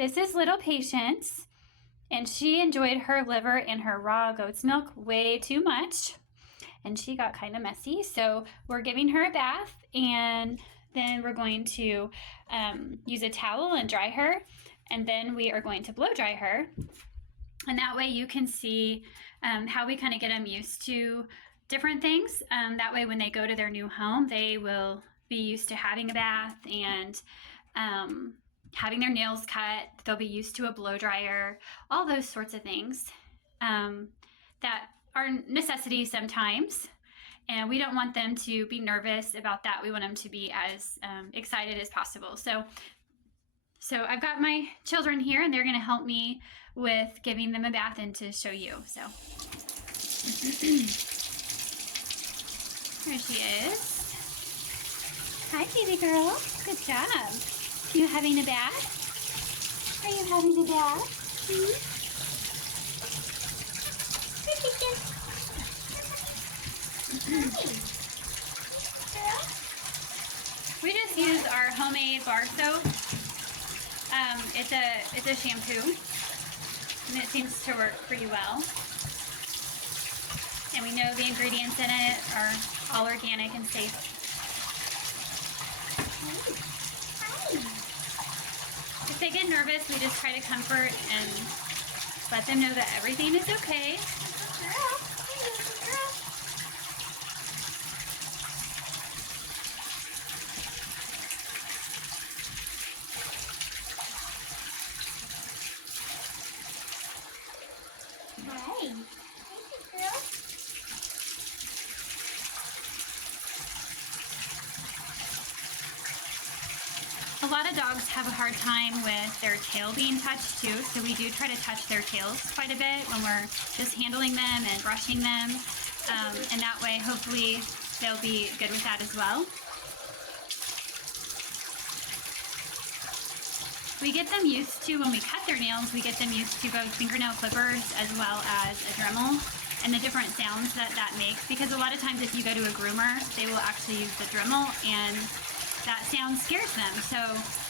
This is little Patience, and she enjoyed her liver and her raw goat's milk way too much, and she got kind of messy. So we're giving her a bath, and then we're going to use a towel and dry her, and then we are going to blow dry her. And that way you can see how we kind of get them used to different things. That way when they go to their new home, they will be used to having a bath and having their nails cut. They'll be used to a blow dryer, all those sorts of things that are necessities sometimes. And we don't want them to be nervous about that. We want them to be as excited as possible. So I've got my children here, and they're going to help me with giving them a bath and to show you. So there she is. Hi, baby girl. Good job. You having a bath? Are you having a bath? We just use our homemade bar soap. It's a shampoo, and it seems to work pretty well. And we know the ingredients in it are all organic and safe. If they get nervous, we just try to comfort and let them know that everything is okay. A lot of dogs have a hard time with their tail being touched too, so we do try to touch their tails quite a bit when we're just handling them and brushing them, and that way hopefully they'll be good with that as well. We get them used to, when we cut their nails, we get them used to both fingernail clippers as well as a Dremel and the different sounds that makes, because a lot of times if you go to a groomer, they will actually use the Dremel, and that sound scares them. So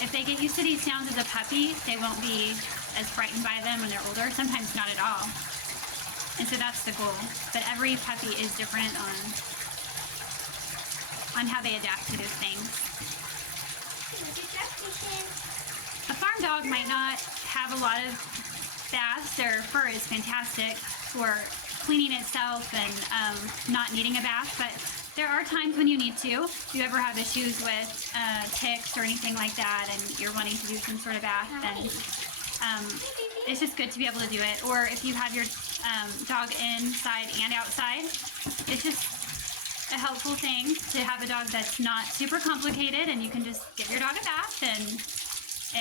if they get used to these sounds as a puppy, they won't be as frightened by them when they're older, sometimes not at all. And so that's the goal. But every puppy is different on how they adapt to those things. A farm dog might not have a lot of baths. Their fur is fantastic for cleaning itself and not needing a bath, but there are times when you need to. If you ever have issues with ticks or anything like that and you're wanting to do some sort of bath, then it's just good to be able to do it. Or if you have your dog inside and outside, it's just a helpful thing to have a dog that's not super complicated, and you can just give your dog a bath and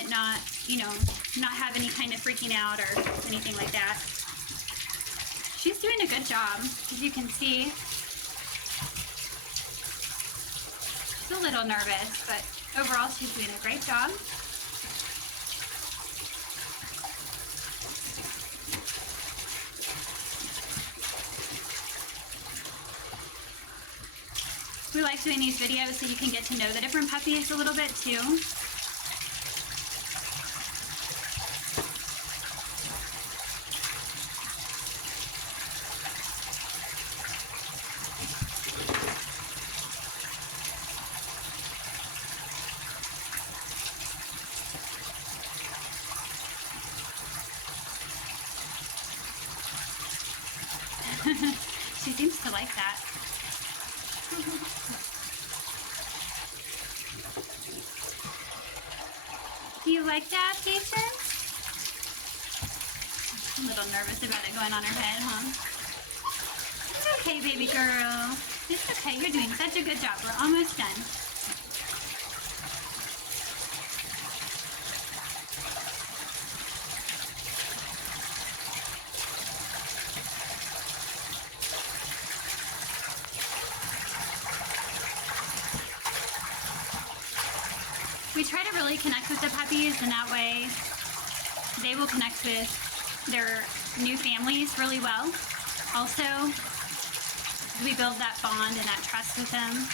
it not, not have any kind of freaking out or anything like that. She's doing a good job, as you can see. She's a little nervous, but overall she's doing a great job. We like doing these videos so you can get to know the different puppies a little bit too. She seems to like that. Do you like that, Patience? I'm a little nervous about it going on her head, huh? It's okay, baby girl. It's okay. You're doing such a good job. We're almost done. We try to really connect with the puppies, and that way they will connect with their new families really well. Also, we build that bond and that trust with them.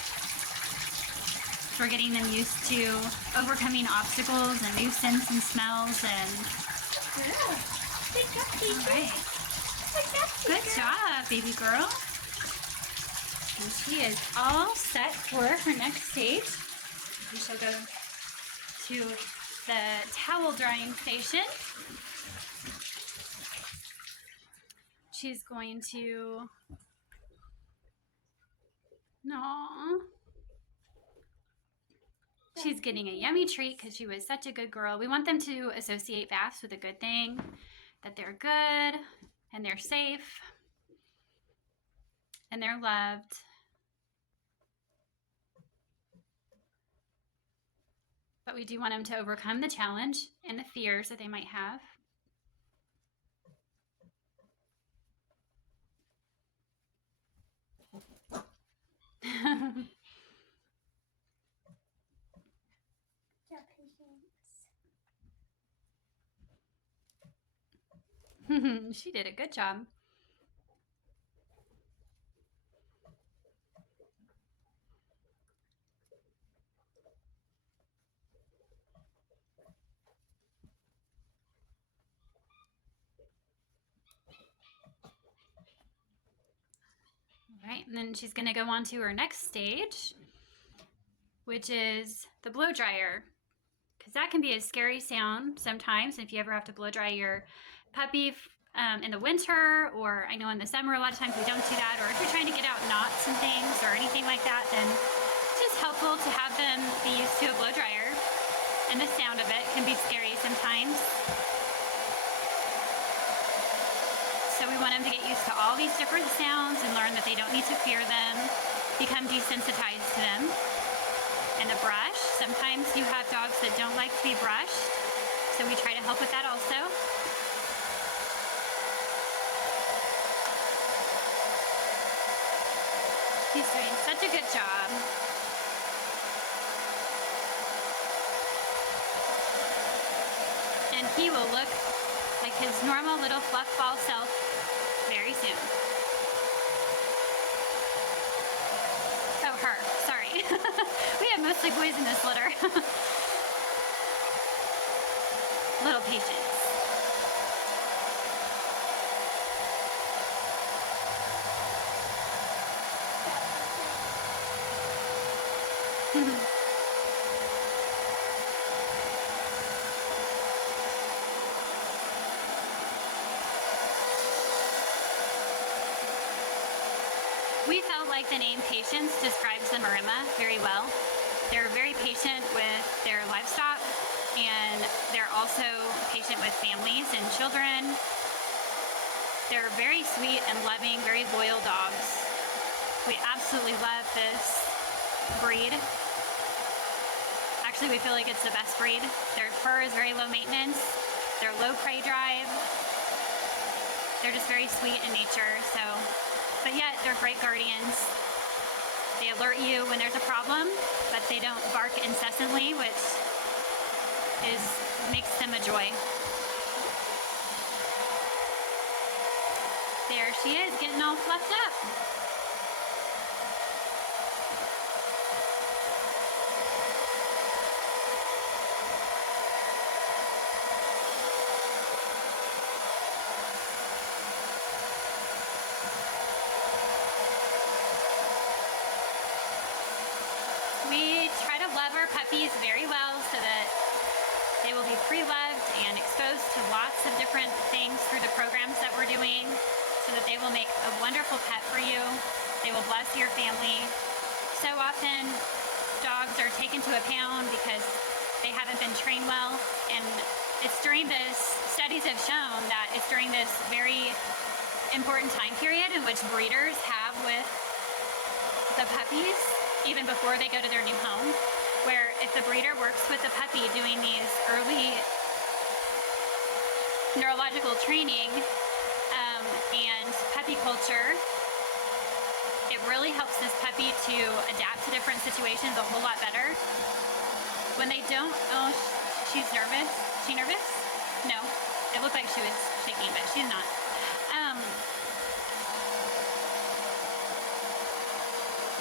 We're getting them used to overcoming obstacles and new scents and smells and... Yeah. Good job, baby. All right. Good job, baby girl. And she is all set for her next stage. We shall go to the towel drying station. She's going to... Aww. She's getting a yummy treat because she was such a good girl. We want them to associate baths with a good thing, that they're good and they're safe and they're loved. But we do want them to overcome the challenge and the fears that they might have. She did a good job. All right, and then she's going to go on to her next stage, which is the blow dryer. Because that can be a scary sound sometimes if you ever have to blow dry your puppy in the winter, or I know in the summer a lot of times we don't do that, or if you're trying to get out knots and things or anything like that, then it's just helpful to have them be used to a blow dryer, and the sound of it can be scary sometimes. So we want them to get used to all these different sounds and learn that they don't need to fear them, become desensitized to them. And the brush, sometimes you have dogs that don't like to be brushed, so we try to help with that also. He's doing such a good job. And he will look like his normal little fluff ball self very soon. Oh, her. Sorry. We have mostly boys in this litter. Little patience. We felt like the name Patience describes the Maremma very well. They're very patient with their livestock, and they're also patient with families and children. They're very sweet and loving, very loyal dogs. We absolutely love this breed. Actually, we feel like it's the best breed. Their fur is very low maintenance. They're low prey drive. They're just very sweet in nature, but yet they're great guardians. They alert you when there's a problem, but they don't bark incessantly, which makes them a joy. There she is, getting all fluffed up. We try to love our puppies very well so that they will be pre-loved and exposed to lots of different things through the programs that we're doing, so that they will make a wonderful pet for you. They will bless your family. So often dogs are taken to a pound because they haven't been trained well, and it's during this, studies have shown that it's during this very important time period in which breeders have with the puppies, even before they go to their new home, where if the breeder works with the puppy doing these early neurological training and puppy culture, it really helps this puppy to adapt to different situations a whole lot better. When they don't, oh, she's nervous. Is she nervous? No, it looked like she was shaking, but she's not.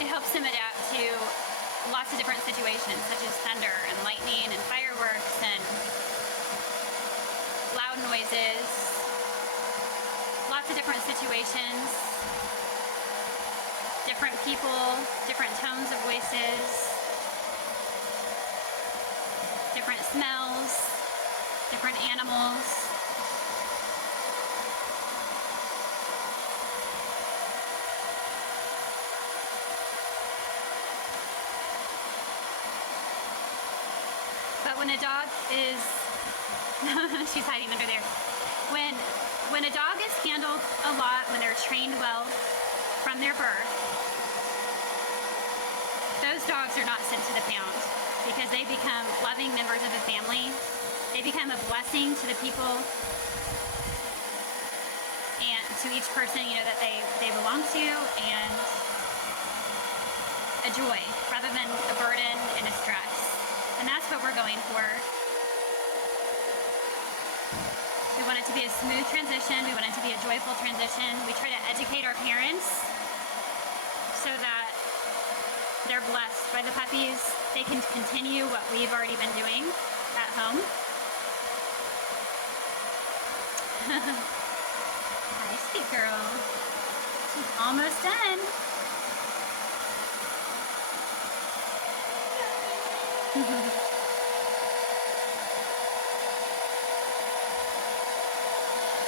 It helps them adapt to lots of different situations, such as thunder and lightning and fireworks and loud noises. Lots of different situations, different people, different tones of voices, different smells, different animals. But when a dog is, she's hiding under there. When a dog is handled a lot, when they're trained well from their birth, those dogs are not sent to the pound because they become loving members of the family. They become a blessing to the people and to each person, you know, that they belong to, and a joy rather than a burden and a stress. And that's what we're going for. We want it to be a smooth transition. We want it to be a joyful transition. We try to educate our parents so that they're blessed by the puppies. They can continue what we've already been doing at home. Hi, sweet girl. She's almost done.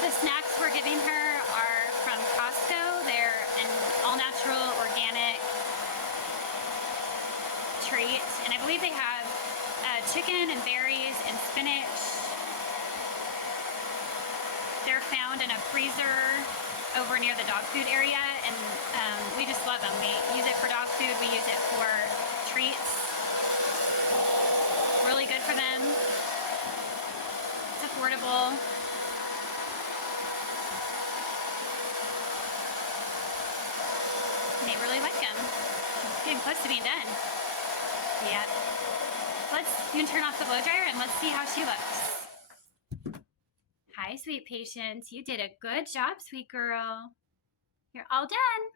The snacks we're giving her are from Costco. They're an all-natural, organic treat. And I believe they have chicken and berries and spinach. They're found in a freezer over near the dog food area. And we just love them. We use it for dog food. We use it for treats. Really good for them. It's affordable. They really like them. It's getting close to being done. Yeah. You can turn off the blow dryer and let's see how she looks. Hi, sweet patience. You did a good job, sweet girl. You're all done.